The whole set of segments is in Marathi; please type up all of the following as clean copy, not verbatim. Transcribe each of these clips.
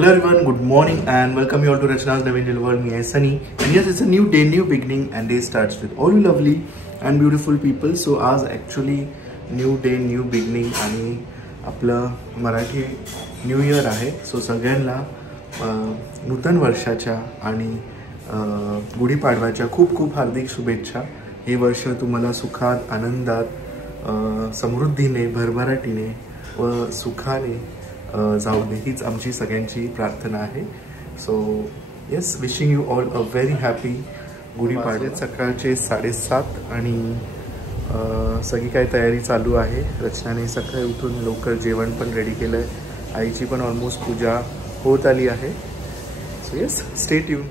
Hello everyone, good morning and welcome you all to Rachna's Naveen Little World. Me, Sunny, and yes, it's a new day, new beginning, and day starts with all you lovely and beautiful people. So आज actually new day, new beginning आणि आपलं मराठी न्यू इयर आहे. सो सगळ्यांना नूतन वर्षाच्या आणि गुढीपाडव्याच्या खूप खूप हार्दिक शुभेच्छा. हे वर्ष तुम्हाला सुखात, आनंदात, समृद्धीने, भरभराटीने व सुखाने जाऊ दे हीच आमची सगळ्यांची प्रार्थना आहे. So yes, wishing you all a very happy Gudi Padwa. सकाळचे 7:30 आणि सगळी काय तयारी चालू आहे. रचनाने सकाळी उठून लवकर जेवण पण रेडी केलं आहे. आईची पण ऑलमोस्ट पूजा होत आली आहे. So yes, stay tune.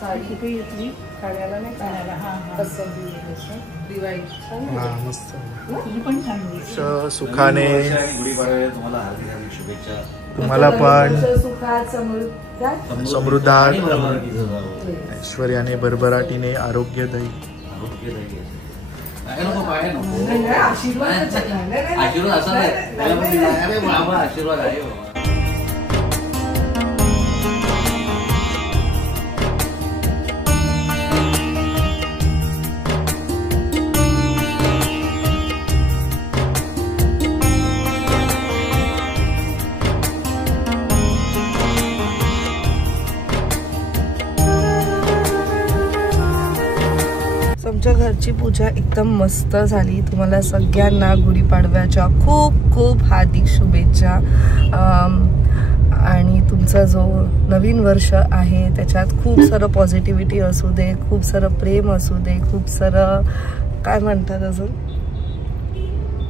Sari कुठे घेतली खाण्याला नाही खाण्याला मस्त सुखाने तुम्हाला पण समृद्धात ऐश्वर्याने भरभराटीने आरोग्यदायी आशीर्वाद आहे. आमच्या घरची पूजा एकदम मस्त झाली. तुम्हाला सगळ्यांना गुढीपाडव्याच्या खूप खूप हार्दिक शुभेच्छा. आणि तुमचा जो नवीन वर्ष आहे त्याच्यात खूप सारं पॉझिटिव्हिटी असू दे, खूप सारं प्रेम असू दे, खूप सारं काय म्हणतात अजून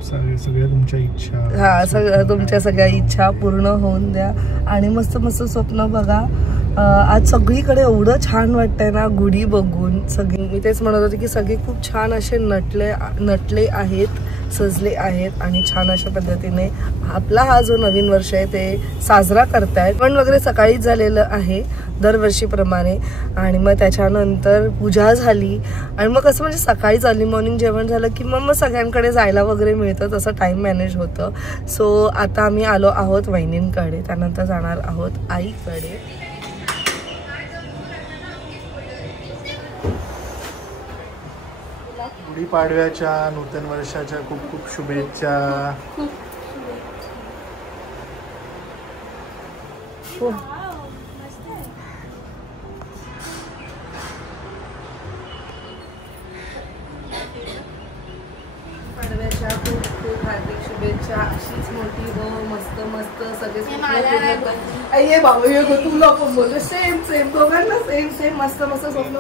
सगळ्या तुमच्या इच्छा, हा सगळं तुमच्या सगळ्या इच्छा पूर्ण होऊन द्या. आणि मस्त मस्त स्वप्न बघा. आज सगळीकडे एवढं छान वाटतंय ना गुढी बघून. सगळी मी तेच म्हणत होते की सगळे खूप छान असे नटले आहेत, सजले आहेत आणि छान अशा पद्धतीने आपला हा जो नवीन वर्ष आहे ते साजरा करतायत. पण वगैरे सकाळीच झालेलं आहे दरवर्षीप्रमाणे. आणि मग त्याच्यानंतर पूजा झाली आणि मग कसं म्हणजे सकाळीच अर्ली मॉर्निंग जेवण झालं की मग सगळ्यांकडे जायला वगैरे मिळतं, तसं टाइम मॅनेज होतं. सो आता आम्ही आलो आहोत वहिनींकडे, त्यानंतर जाणार आहोत आईकडे. गुढीपाडव्याच्या नूतन वर्षाच्या खूप खूप शुभेच्छा. पाडव्याच्या खूप खूप हार्दिक शुभेच्छा. अशीच मोठी हो, मस्त मस्त सगळे ये बाबा ये गो तुला पण बोलतो सेम सेम दोघांना सेम सेम मस्त मस्त स्वप्न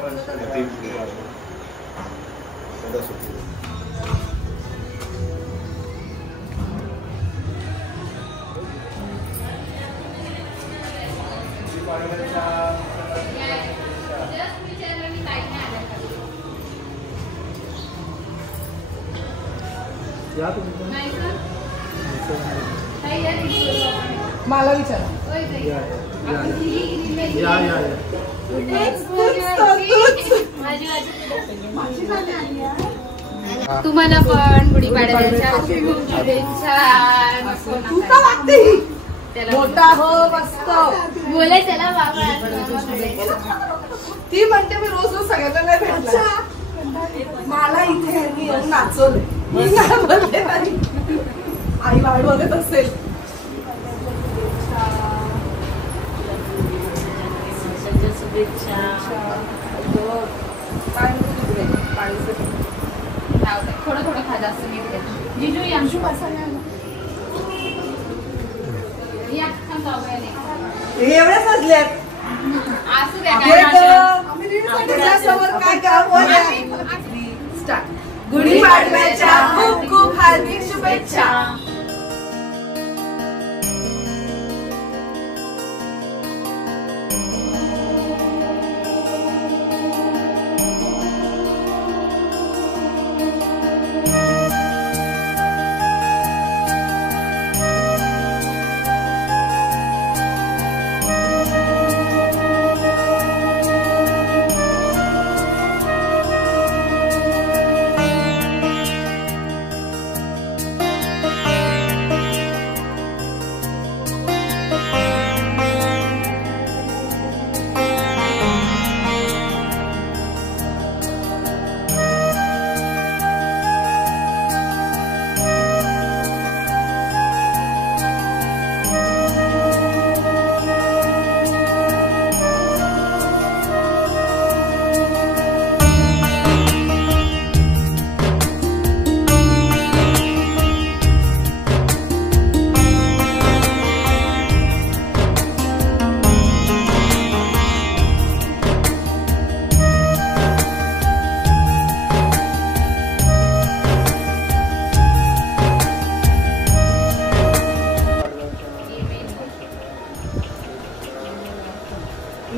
मला विचारा. तुम्हाला पण गुढीपाडव्याच्या शुभेच्छा. मोठा हो मस्त बोलाय त्याला बाबा. ती म्हणते मी रोज रोज सगळ्यांना नाही भेटला. मला इथे येऊन नाचवले. आई वाढ बघत असेल. शुभेच्छा. थोडं थोडं खा, जास्त मी जिजू यांशू एवढ्या सजल्यात. असू द्या. गुढीपाडव्याच्या खूप खूप हार्दिक शुभेच्छा.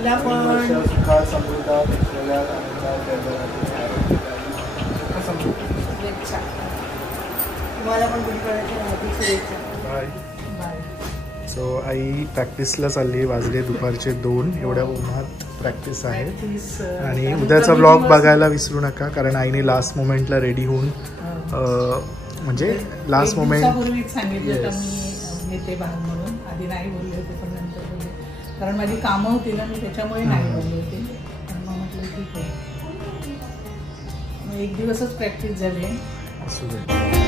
तिला पण सुखात समृद्धात ऐश्वर्यात आनंदात जयजयवंती आरोग्यदायी शुभेच्छा. तुम्हाला पण गुढीपाडव्याच्या हार्दिक शुभेच्छा. बाय. सो आई प्रॅक्टिसला चालली. वाजले दुपारचे 2. एवढ्या उन्हात प्रॅक्टिस आहे. आणि उद्याचा ब्लॉग बघायला विसरू नका, कारण आईने लास्ट मोमेंटला रेडी होऊन म्हणजे लास्ट मोमेंट सांगितलं होतं मी येते बाहेर म्हणून. आधी नाही बोलले होते पण नंतर बोलले, कारण माझी कामं होती ना, मी त्याच्यामुळे नाही बोलले होते. पण मग म्हटलं ठीक आहे. मग एक दिवसच प्रॅक्टिस झाली. असू दे.